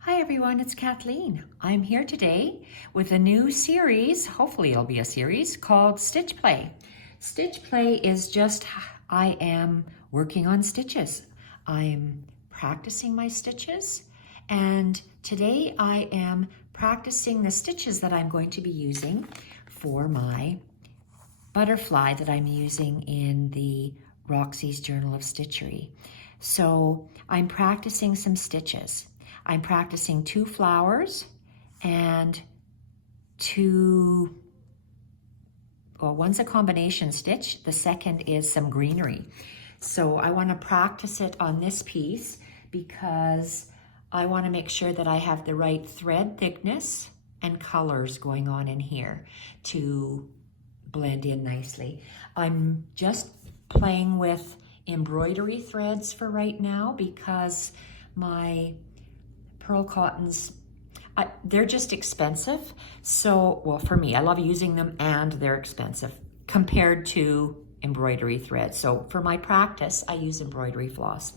Hi everyone, it's Kathleen. I'm here today with a new series, hopefully it'll be a series, called Stitch Play. Stitch Play is just, I am working on stitches. I'm practicing my stitches, and today I am practicing the stitches that I'm going to be using for my butterfly that I'm using in the Roxy's Journal of Stitchery. So I'm practicing some stitches. I'm practicing 2 flowers and one's a combination stitch, the second is some greenery. So I want to practice it on this piece because I want to make sure that I have the right thread thickness and colors going on in here to blend in nicely. I'm just playing with embroidery threads for right now because my pearl cottons, they're just expensive. So, well, for me, I love using them and they're expensive compared to embroidery thread. So for my practice, I use embroidery floss.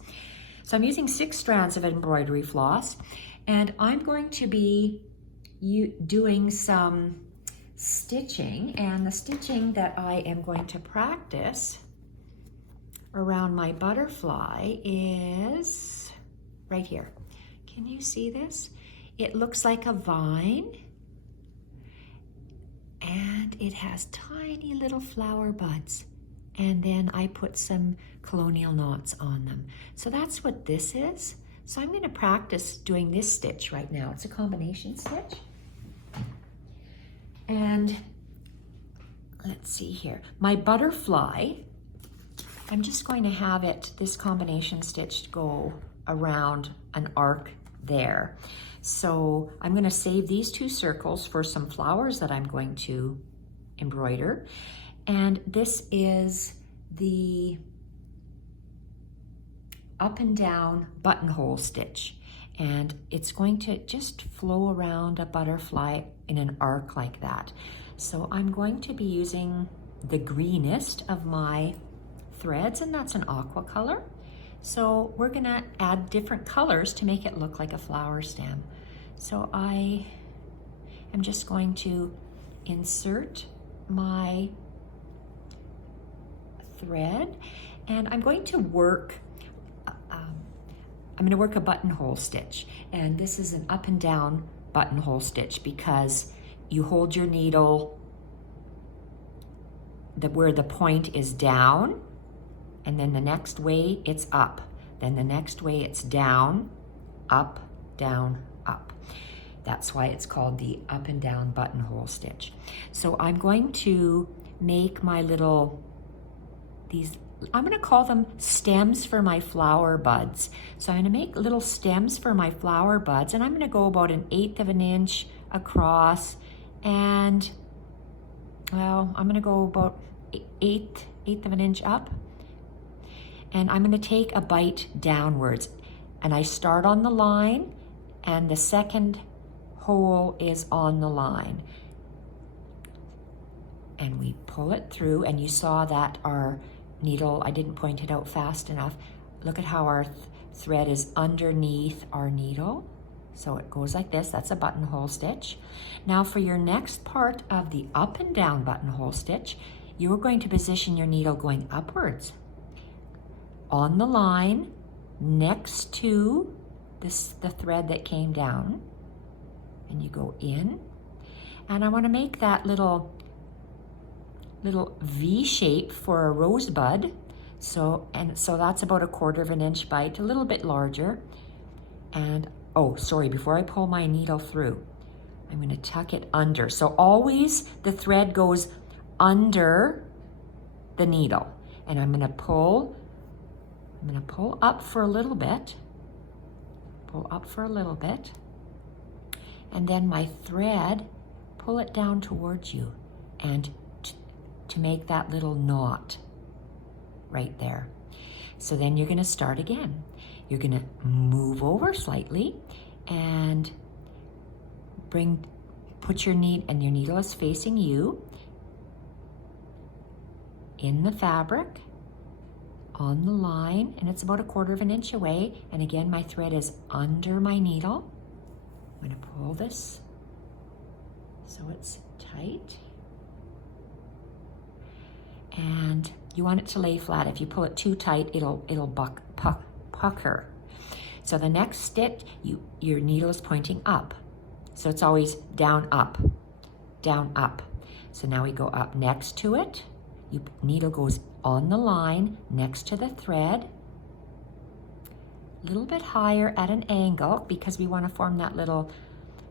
So I'm using 6 strands of embroidery floss, and I'm going to be doing some stitching, and the stitching that I am going to practice around my butterfly is right here. Can you see this? It looks like a vine, and it has tiny little flower buds, and then I put some colonial knots on them. So that's what this is. So I'm going to practice doing this stitch right now. It's a combination stitch. And let's see here. My butterfly, I'm just going to have this combination stitch go around an arc there. So I'm going to save these 2 circles for some flowers that I'm going to embroider. And this is the up and down buttonhole stitch. And it's going to just flow around a butterfly in an arc like that. So I'm going to be using the greenest of my threads, and that's an aqua color. So we're gonna add different colors to make it look like a flower stem. So I am just going to insert my thread, and I'm going to work a buttonhole stitch, and this is an up and down buttonhole stitch because you hold your needle where the point is down, and then the next way it's up, then the next way it's down, up, down, up. That's why it's called the up and down buttonhole stitch. So I'm going to make my I'm going to call them stems for my flower buds. So I'm going to make little stems for my flower buds, and I'm going to go about 1/8 of an inch across, and well, I'm going to go about eighth of an inch up, and I'm going to take a bite downwards, and I start on the line, and the second hole is on the line, and we pull it through, and you saw that our needle, I didn't point it out fast enough. Look at how our thread is underneath our needle. So it goes like this. That's a buttonhole stitch. Now for your next part of the up and down buttonhole stitch, you're going to position your needle going upwards on the line next to the thread that came down, and you go in, and I want to make that little V shape for a rosebud. So that's about 1/4 of an inch bite, a little bit larger. And oh, sorry, before I pull my needle through, I'm going to tuck it under. So always the thread goes under the needle, and I'm going to pull up for a little bit, and then my thread, pull it down towards you, and to make that little knot right there. So then you're going to start again. You're going to move over slightly and put your needle is facing you in the fabric on the line, and it's about 1/4 of an inch away. And again, my thread is under my needle. I'm going to pull this so it's tight. And you want it to lay flat. If you pull it too tight, it'll pucker. So the next stitch, your needle is pointing up. So it's always down, up, down, up. So now we go up next to it. Needle goes on the line next to the thread. A little bit higher at an angle because we want to form that little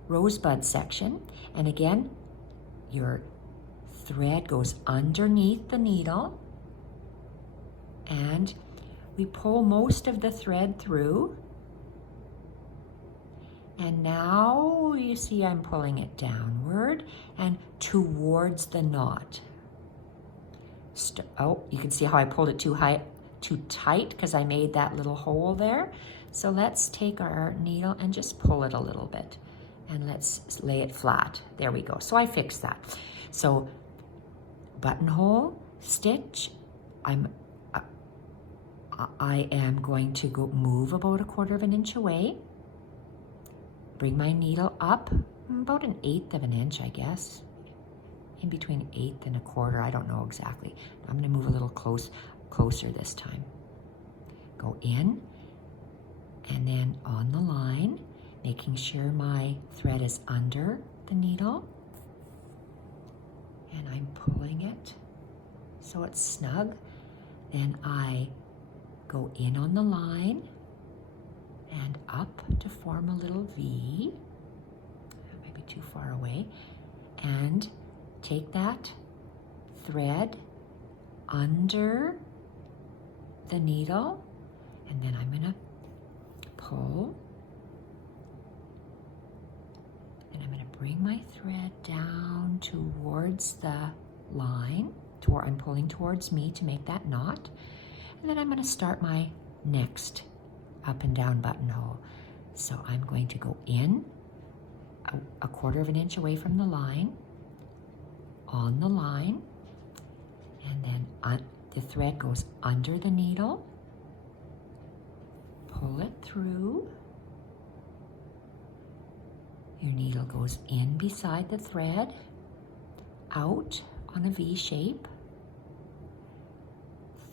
rosebud section. And again, your thread goes underneath the needle and we pull most of the thread through. And now you see I'm pulling it downward and towards the knot. Oh, you can see how I pulled it too tight because I made that little hole there. So let's take our needle and just pull it a little bit and let's lay it flat. There we go. So I fixed that. So buttonhole stitch, I am going to go move about 1/4 inch away, bring my needle up about 1/8 inch, I guess, in between 1/8 and 1/4, I don't know exactly. I'm going to move a little closer this time. Go in and then on the line, making sure my thread is under the needle, and I'm pulling it so it's snug. Then I go in on the line and up to form a little V. That might be too far away. And take that thread under the needle, and then I'm gonna pull, and I'm gonna bring my thread down towards the line, I'm pulling towards me to make that knot, and then I'm gonna start my next up and down buttonhole. So I'm going to go in 1/4 inch away from the line, on the line, and then the thread goes under the needle, pull it through, your needle goes in beside the thread, out on a V shape,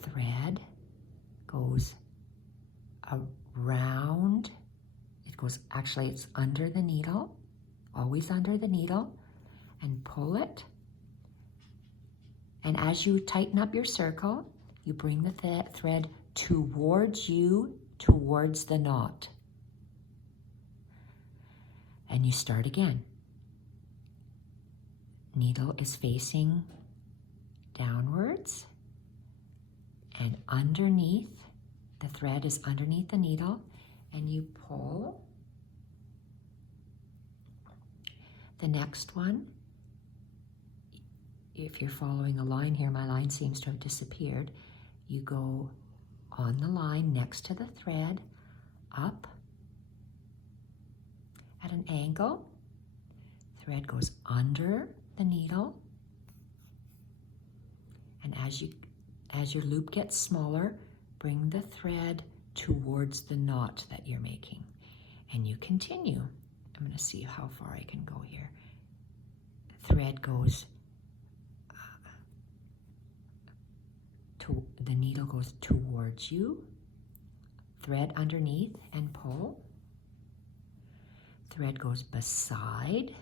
thread goes around, it's under the needle, always under the needle, and pull it. And as you tighten up your circle, you bring the thread towards you, towards the knot. And you start again. Needle is facing downwards, and underneath, the thread is underneath the needle, and you pull. The next one, if you're following a line here, my line seems to have disappeared. You go on the line next to the thread, up at an angle. Thread goes under the needle. And as your loop gets smaller, bring the thread towards the knot that you're making. And you continue. I'm going to see how far I can go here. Thread goes the needle goes towards you, thread underneath and pull, thread goes beside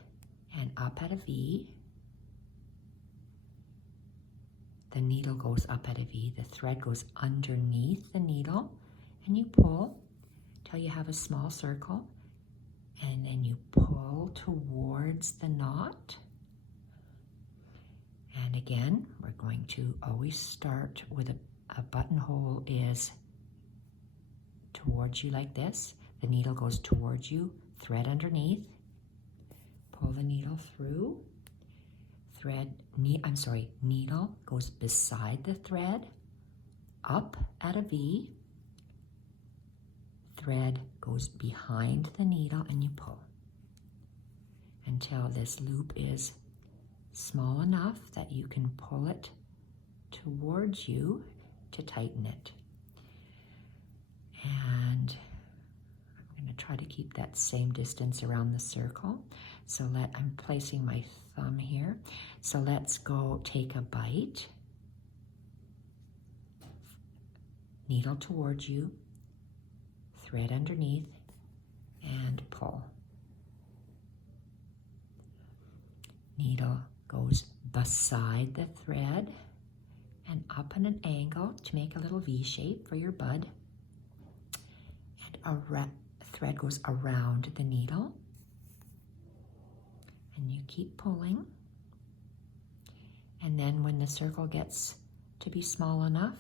and up at a V, the needle goes up at a V, the thread goes underneath the needle, and you pull till you have a small circle, and then you pull towards the knot. And again, we're going to always start with a buttonhole is towards you like this. The needle goes towards you, thread underneath, pull the needle through, needle goes beside the thread, up at a V, thread goes behind the needle, and you pull until this loop is small enough that you can pull it towards you to tighten it. And I'm going to try to keep that same distance around the circle. So I'm placing my thumb here. So let's go take a bite. Needle towards you, thread underneath, and pull. Needle goes beside the thread and up at an angle to make a little V shape for your bud. And a thread goes around the needle. And you keep pulling. And then when the circle gets to be small enough,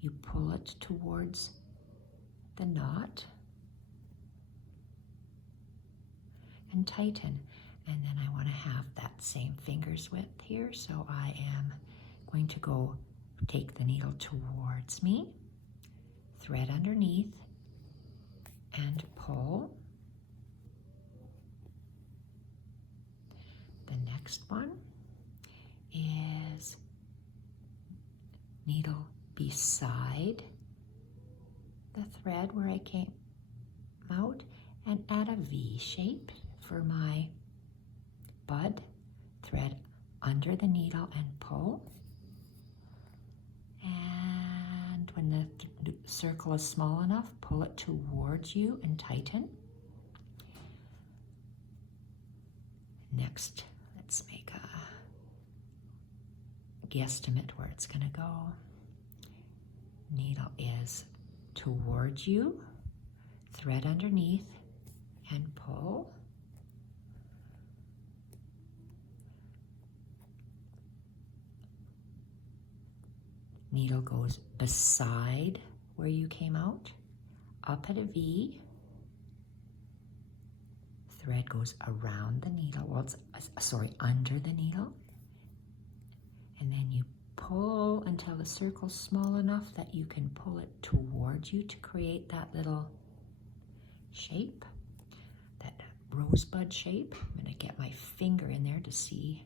you pull it towards the knot and tighten. And then I want to have that same finger's width here. So I am going to go take the needle towards me, thread underneath, and pull. The next one is needle beside the thread where I came out and add a V shape for my bud. Thread under the needle and pull. And when the circle is small enough, pull it towards you and tighten. Next, let's make a guesstimate where it's going to go. Needle is towards you, thread underneath, and pull. Needle goes beside where you came out, up at a V. Thread goes around the needle, well, under the needle. And then you pull until the circle's small enough that you can pull it towards you to create that little shape, that rosebud shape. I'm going to get my finger in there to see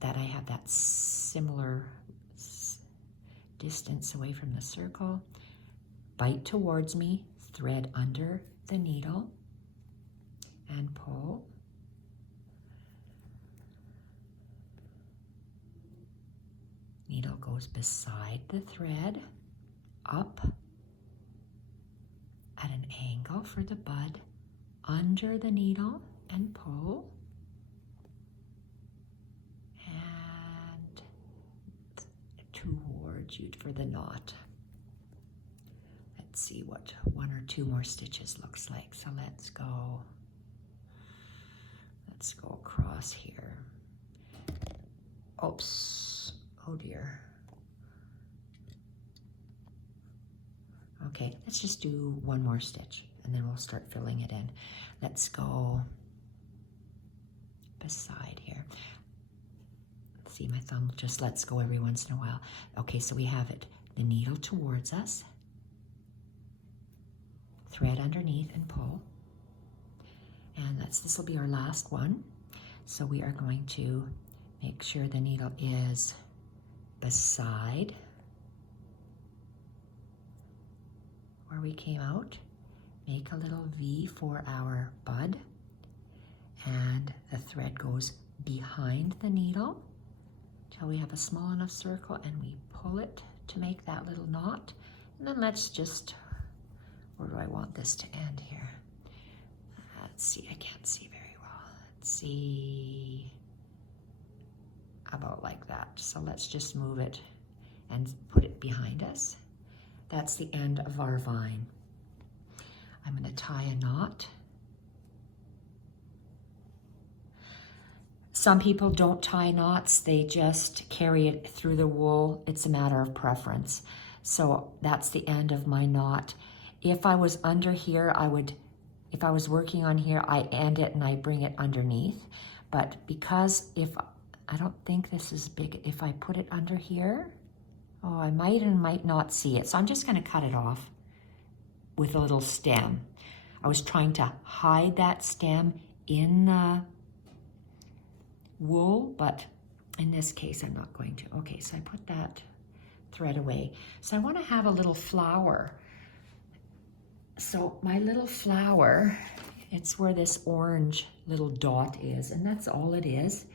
that I have that similar distance away from the circle. Bite towards me, thread under the needle, and pull. Needle goes beside the thread, up at an angle for the bud, under the needle, and pull. And towards you for the knot. Let's see what 1 or 2 more stitches looks like. So let's go across here. Oops. Oh dear. Okay, let's just do 1 more stitch and then we'll start filling it in. Let's go beside here. See, my thumb just lets go every once in a while. Okay, so we have it. The needle towards us, thread underneath and pull. And this will be our last one. So we are going to make sure the needle is beside where we came out. Make a little V for our bud. And the thread goes behind the needle till we have a small enough circle and we pull it to make that little knot. And then let's just, where do I want this to end here? Let's see, I can't see very well. Let's see, about like that. So let's just move it and put it behind us. That's the end of our vine. I'm going to tie a knot. Some people don't tie knots, they just carry it through the wool. It's a matter of preference. So that's the end of my knot. If I was under here, if I was working on here, I end it and I bring it underneath. But because I don't think this is big, if I put it under here, oh, I might and might not see it. So I'm just going to cut it off with a little stem. I was trying to hide that stem in the wool, but in this case, I'm not going to. Okay, so I put that thread away. So I want to have a little flower So my little flower, it's where this orange little dot is, and that's all it is,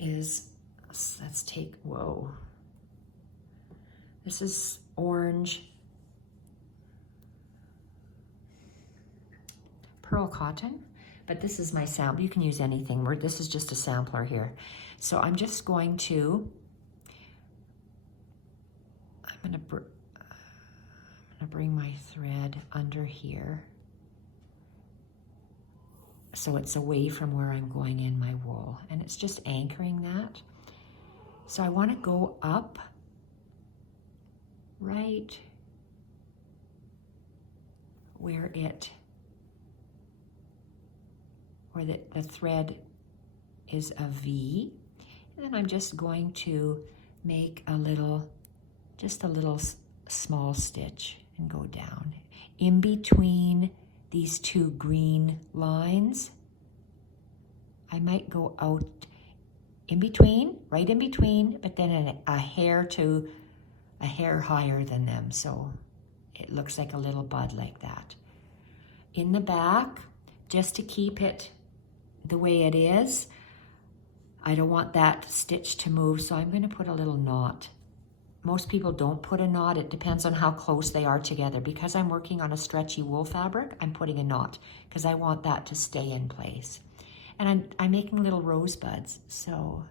let's take, whoa. This is orange pearl cotton, but this is my sample. You can use anything. This is just a sampler here. So I'm just going to, I'm gonna bring my thread under here so it's away from where I'm going in my wool, and it's just anchoring that. So I want to go up right where the thread is a V, and then I'm just going to make just a little small stitch and go down in between these two green lines. I might go out in between, right in between, but then a hair higher than them, so it looks like a little bud like that. In the back, just to keep it the way it is, I don't want that stitch to move, so I'm going to put a little knot. Most people don't put a knot. It depends on how close they are together. Because I'm working on a stretchy wool fabric, I'm putting a knot because I want that to stay in place. And I'm making little rosebuds, so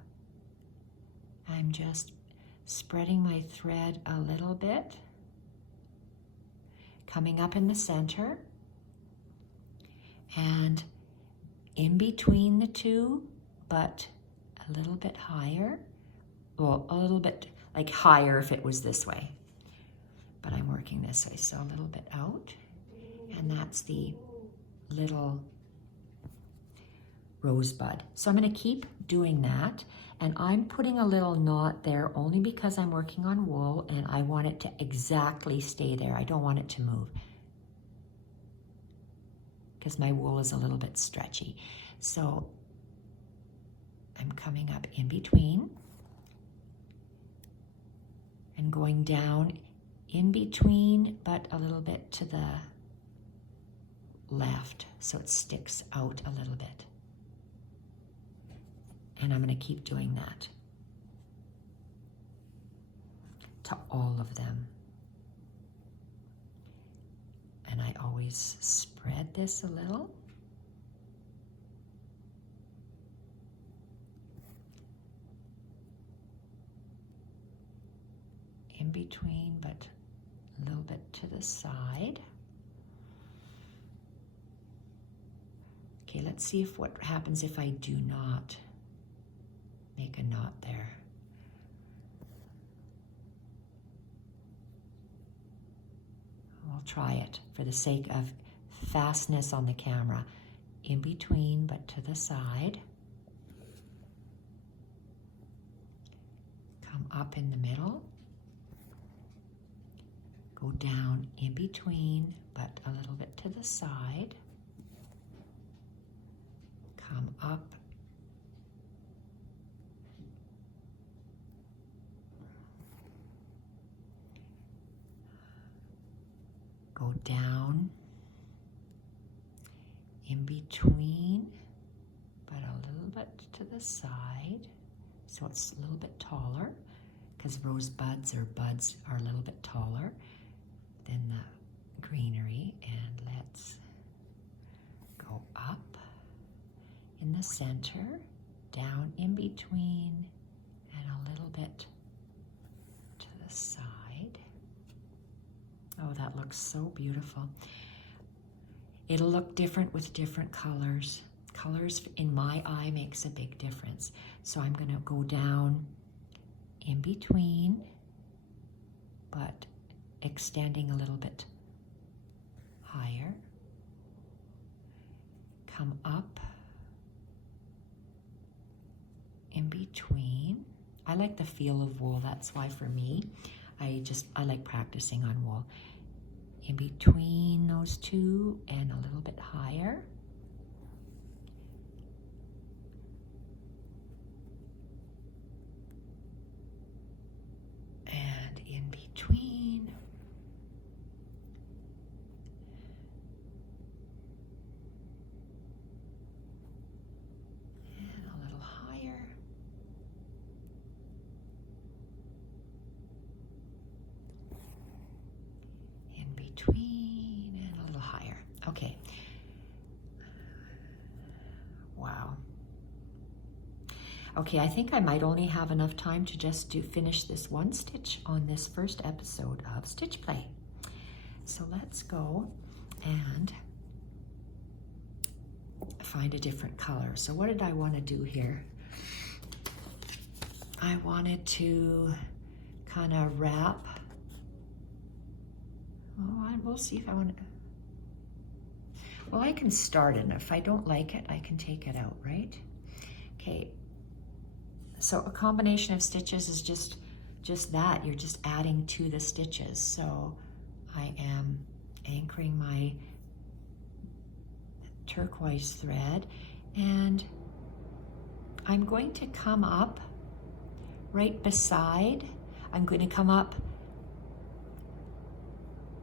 I'm just spreading my thread a little bit, coming up in the center, and in between the two, but a little bit higher. Well, a little bit like higher if it was this way, but I'm working this way, so a little bit out, and that's the little rosebud. So I'm going to keep doing that, and I'm putting a little knot there only because I'm working on wool and I want it to exactly stay there. I don't want it to move because my wool is a little bit stretchy. So I'm coming up in between and going down in between, but a little bit to the left so it sticks out a little bit. And I'm going to keep doing that to all of them. And I always spread this a little. In between, but a little bit to the side. Okay, let's see what happens if I do not make a knot there. I'll try it for the sake of fastness on the camera. In between, but to the side. Come up in the middle. Go down in between, but a little bit to the side. Come up. Go down in between, but a little bit to the side, so it's a little bit taller, because rosebuds or buds are a little bit taller than the greenery. And let's go up in the center, down in between, and a little bit to the side. Oh, that looks so beautiful. It'll look different with different colors. Colors in my eye makes a big difference. So I'm going to go down in between, but extending a little bit higher. Come up in between. I like the feel of wool. That's why for me, I like practicing on wool. In between those two and a little bit higher. And in between. Okay. Wow. Okay, I think I might only have enough time to just finish this one stitch on this first episode of Stitch Play. So let's go and find a different color. So what did I want to do here? I wanted to kind of wrap. Oh, we'll see if I want to. Well, I can start it, and if I don't like it, I can take it out, right? Okay. So a combination of stitches is just that. You're just adding to the stitches. So I am anchoring my turquoise thread, and I'm going to come up right beside. I'm going to come up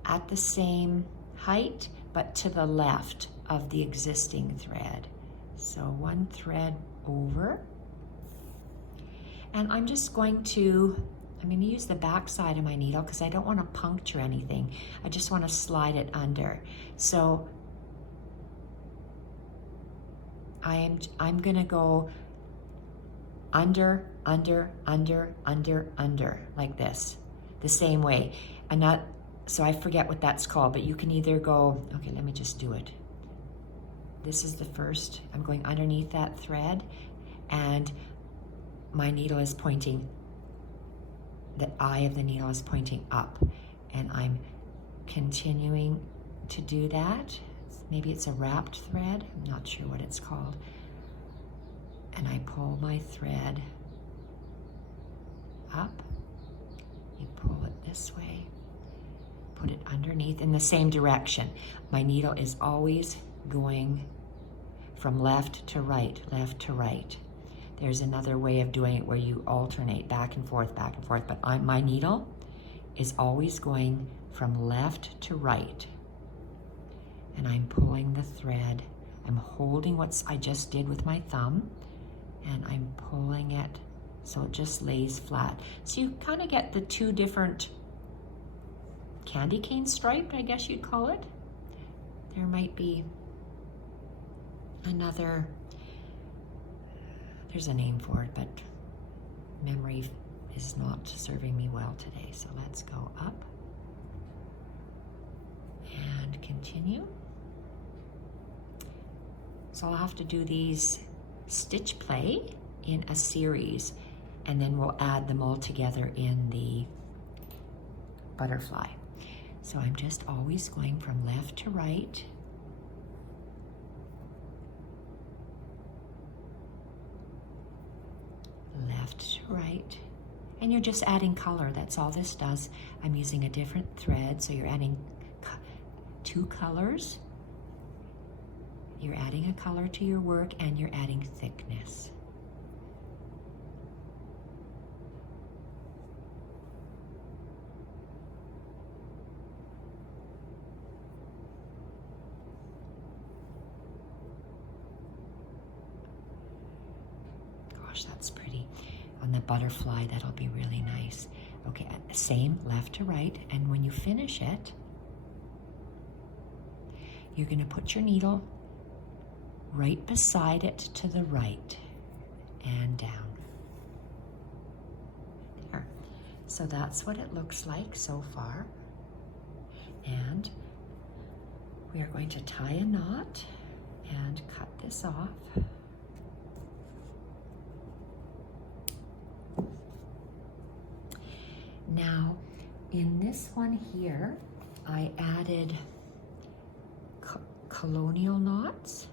at the same height, but to the left of the existing thread. So one thread over. And I'm going to use the back side of my needle because I don't want to puncture anything. I just want to slide it under. So I'm going to go under, under, under, under, under, like this, the same way. So I forget what that's called, but you can either go, okay, let me just do it. This is the first, I'm going underneath that thread, and my needle is pointing, the eye of the needle is pointing up, and I'm continuing to do that. Maybe it's a wrapped thread, I'm not sure what it's called. And I pull my thread up, you pull it this way, put it underneath in the same direction. My needle is always going from left to right, left to right. There's another way of doing it where you alternate back and forth, but my needle is always going from left to right. And I'm pulling the thread. I'm holding what I just did with my thumb, and I'm pulling it so it just lays flat. So you kind of get the two different candy cane stripe, I guess you'd call it. There might be another, there's a name for it, but memory is not serving me well today. So let's go up and continue. So I'll have to do these stitch play in a series, and then we'll add them all together in the butterfly. So I'm just always going from left to right. Left to right. And you're just adding color. That's all this does. I'm using a different thread, so you're adding two colors. You're adding a color to your work, and you're adding thickness. Gosh, that's pretty. On the butterfly, that'll be really nice. Okay, same left to right, and when you finish it, you're going to put your needle right beside it to the right and down. There. So that's what it looks like so far. And we are going to tie a knot and cut this off. Now, in this one here, I added colonial knots.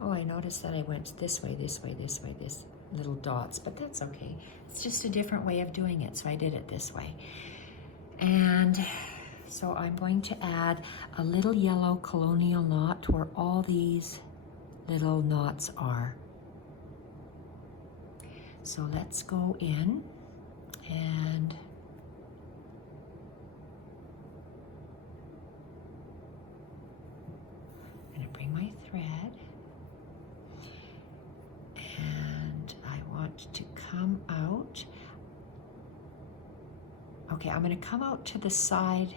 Oh, I noticed that I went this way, this way, this way, this little dots, but that's okay. It's just a different way of doing it, so I did it this way. And so I'm going to add a little yellow colonial knot where all these little knots are. So let's go in and I'm going to bring my thread, and I want to come out. Okay, I'm gonna come out to the side.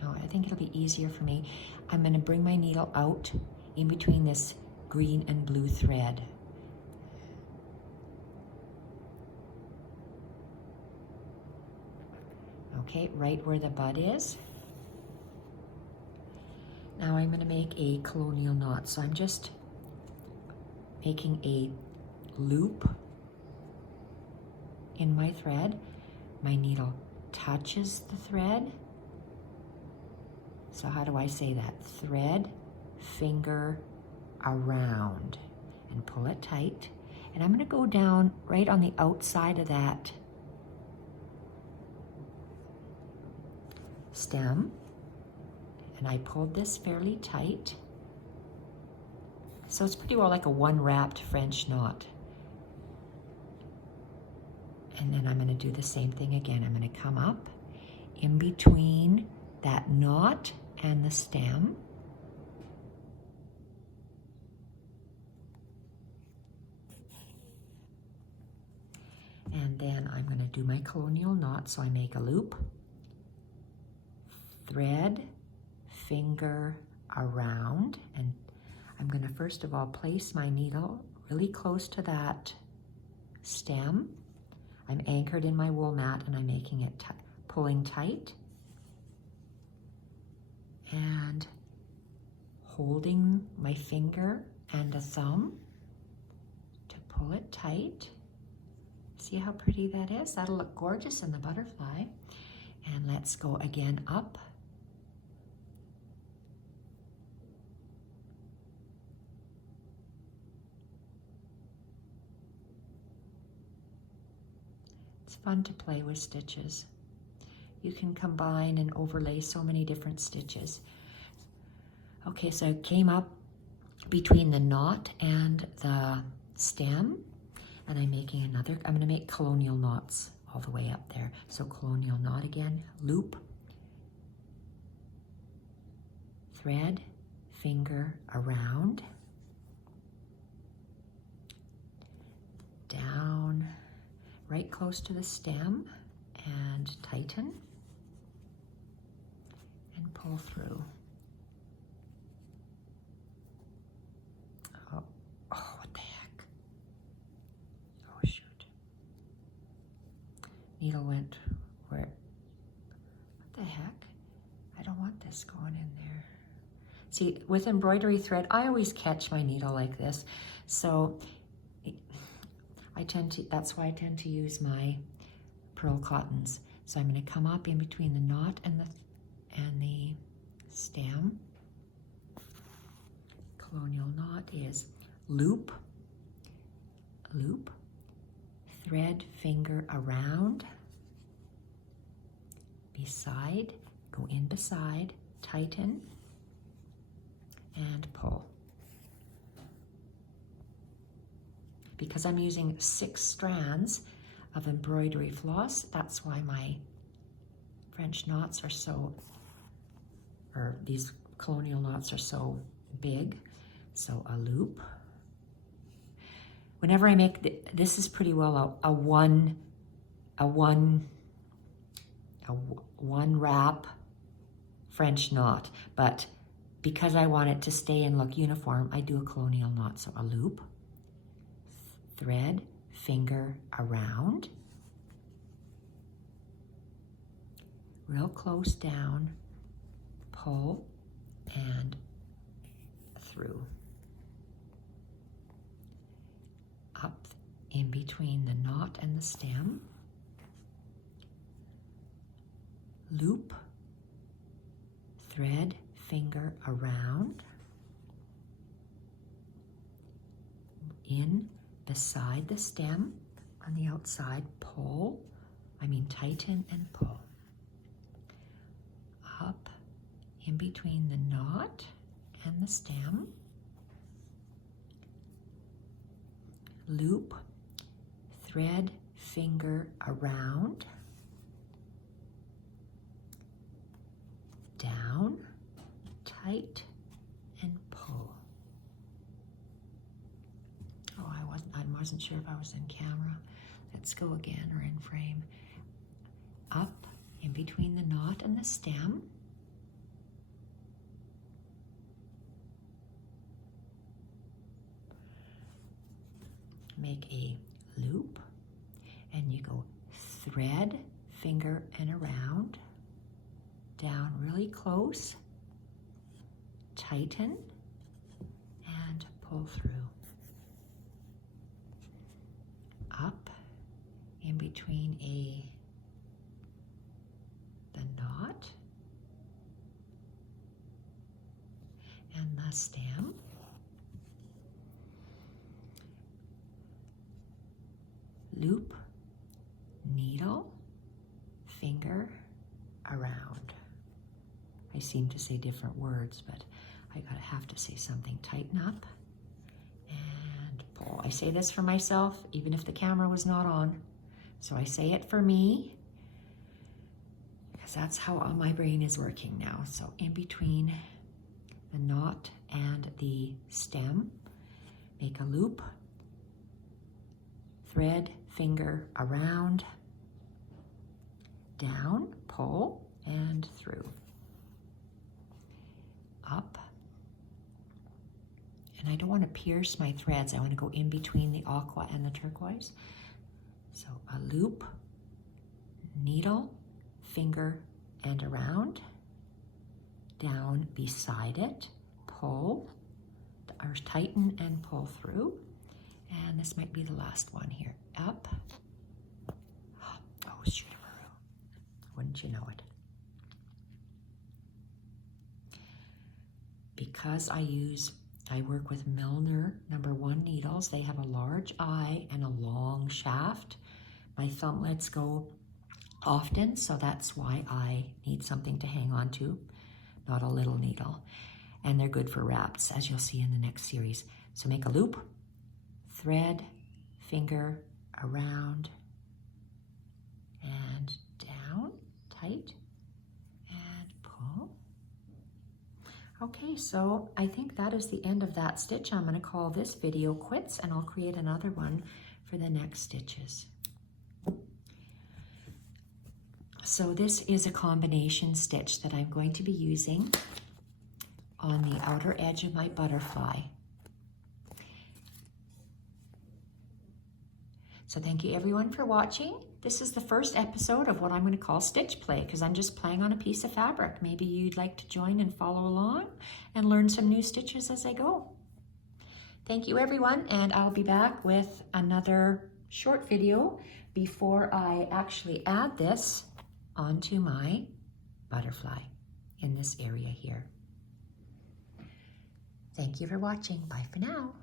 No, I think it'll be easier for me. I'm gonna bring my needle out in between this green and blue thread. Okay, right where the bud is. Now I'm going to make a colonial knot. So I'm just making a loop in my thread. My needle touches the thread. So how do I say that? Thread, finger, around, and pull it tight. And I'm going to go down right on the outside of that stem. And I pulled this fairly tight. So it's pretty well like a one-wrapped French knot. And then I'm going to do the same thing again. I'm going to come up in between that knot and the stem. And then I'm going to do my colonial knot. So I make a loop, thread, finger, around, and I'm going to first of all place my needle really close to that stem. I'm anchored in my wool mat and I'm making it pulling tight and holding my finger and a thumb to pull it tight. See how pretty that is? That'll look gorgeous in the butterfly. And let's go again up. It's fun to play with stitches. You can combine and overlay so many different stitches. Okay, so I came up between the knot and the stem, and I'm making another, I'm gonna make colonial knots all the way up there. So colonial knot again, loop, thread, finger, around, down, right close to the stem, and tighten, and pull through. Oh, what the heck? Oh, shoot. Needle went where? What the heck? I don't want this going in there. See, with embroidery thread, I always catch my needle like this. So that's why I tend to use my pearl cottons. So I'm going to come up in between the knot and the stem. Colonial knot is loop, loop, thread, finger, around, beside, go in beside, tighten, and pull. Because I'm using 6 strands of embroidery floss, that's why my French knots are so, or these colonial knots are so big. So a loop. Whenever I make, this is pretty well a one wrap French knot, but because I want it to stay and look uniform, I do a colonial knot. So a loop, thread, finger, around, real close down, pull, and through. Up in between the knot and the stem, loop, thread, finger, around, in beside the stem on the outside, tighten and pull. Up in between the knot and the stem, loop, thread, finger, around, down, tight, and pull. Oh, I wasn't sure if I was in camera. Let's go again, or in frame. in between the knot and the stem. Make a loop, and you go thread, finger, and around, down really close, tighten, and pull through. Up in between the knot and the stem. Loop, needle, finger, around. I seem to say different words, but I have to say something. Tighten up and pull. I say this for myself, even if the camera was not on. So I say it for me, because that's how my brain is working now. So in between the knot and the stem, make a loop, thread, finger, around, down, pull, and through. Up. And I don't want to pierce my threads. I want to go in between the aqua and the turquoise. So a loop, needle, finger, and around, down beside it, pull, or tighten and pull through. And this might be the last one here. Up. Oh, shootamaroo. Wouldn't you know it? Because I work with Milner #1 needles. They have a large eye and a long shaft. My thumblets go often, so that's why I need something to hang on to, not a little needle. And they're good for wraps, as you'll see in the next series. So make a loop, thread, finger, around, and down, tight, and pull. Okay, so I think that is the end of that stitch. I'm going to call this video quits, and I'll create another one for the next stitches. So this is a combination stitch that I'm going to be using on the outer edge of my butterfly. So thank you everyone for watching. This is the first episode of what I'm going to call stitch play, because I'm just playing on a piece of fabric. Maybe you'd like to join and follow along and learn some new stitches as I go. Thank you everyone, and I'll be back with another short video before I actually add this onto my butterfly in this area here. Thank you for watching. Bye for now.